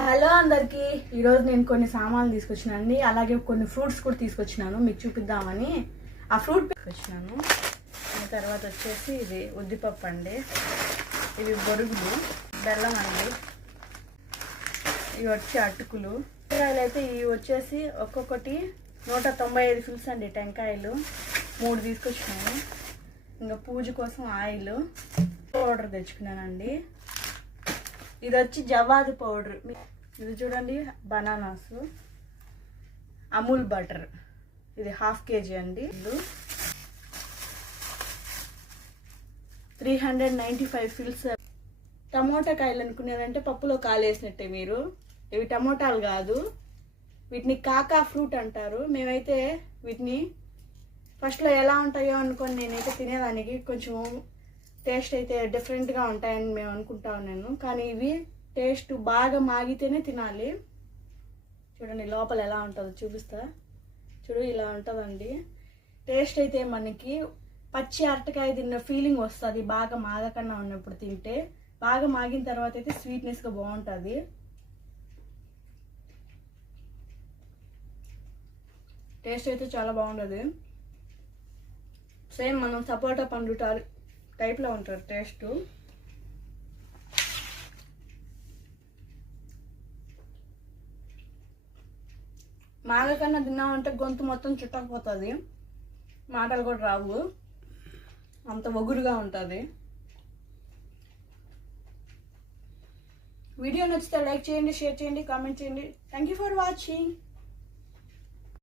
Hello అందరికి, ఈరోజు నేను కొన్ని సామాన్లు తీసుకొచ్చినానండి. అలాగే కొన్ని ఫ్రూట్స్ కూడా తీసుకొచ్చినాను, మీకు చూపిద్దామని. ఆ ఫ్రూట్ తీసుకొచ్చినాను. తర్వాత వచ్చేసి ఇది ఉద్దిపప్పు అండి, ఇవి బొరుగులు, బెల్లం అండి, ఇవి వచ్చి అటుకులు. టెంకాయలు అయితే ఇవి వచ్చేసి ఒక్కొక్కటి 195 ఫిల్స్ అండి. టెంకాయలు 3 తీసుకొచ్చినాను. ఇంకా పూజ కోసం ఆయిల్ పౌడర్ తెచ్చుకున్నానండి. ఇది వచ్చి జవాదు పౌడర్, ఇది చూడండి. బనానాస్, అమూల్ బటర్, ఇది 1/2 kg అండి. 395 ఫిల్స్. టమోటా కాయలు అనుకున్నారంటే పప్పులో కాలేసినట్టే మీరు. ఇవి టమోటాలు కాదు, వీటిని కాకా ఫ్రూట్ అంటారు. మేమైతే వీటిని ఫస్ట్లో ఎలా ఉంటాయో అనుకొని నేనైతే తినేదానికి కొంచెం టేస్ట్ అయితే డిఫరెంట్గా ఉంటాయని మేము అనుకుంటా ఉన్నాను. కానీ ఇవి టేస్ట్ బాగా మాగితేనే తినాలి. చూడండి లోపల ఎలా ఉంటుందో చూపిస్తా. చూడు, ఇలా ఉంటుందండి. టేస్ట్ అయితే మనకి పచ్చి అరటికాయ తిన్న ఫీలింగ్ వస్తుంది బాగా మాగకన్నా ఉన్నప్పుడు తింటే. బాగా మాగిన తర్వాత అయితే స్వీట్నెస్గా బాగుంటుంది. టేస్ట్ అయితే చాలా బాగుంటుంది. సేమ్ మనం సపోటా పండు టైప్లో ఉంటుంది టేస్ట్. మాగకన్నా తిన్నామంటే గొంతు మొత్తం చుట్టకపోతుంది, మాటలు కూడా రావు, అంత ఒగురుగా ఉంటుంది. వీడియో నచ్చితే లైక్ చేయండి, షేర్ చేయండి, కామెంట్ చేయండి. Thank you for watching.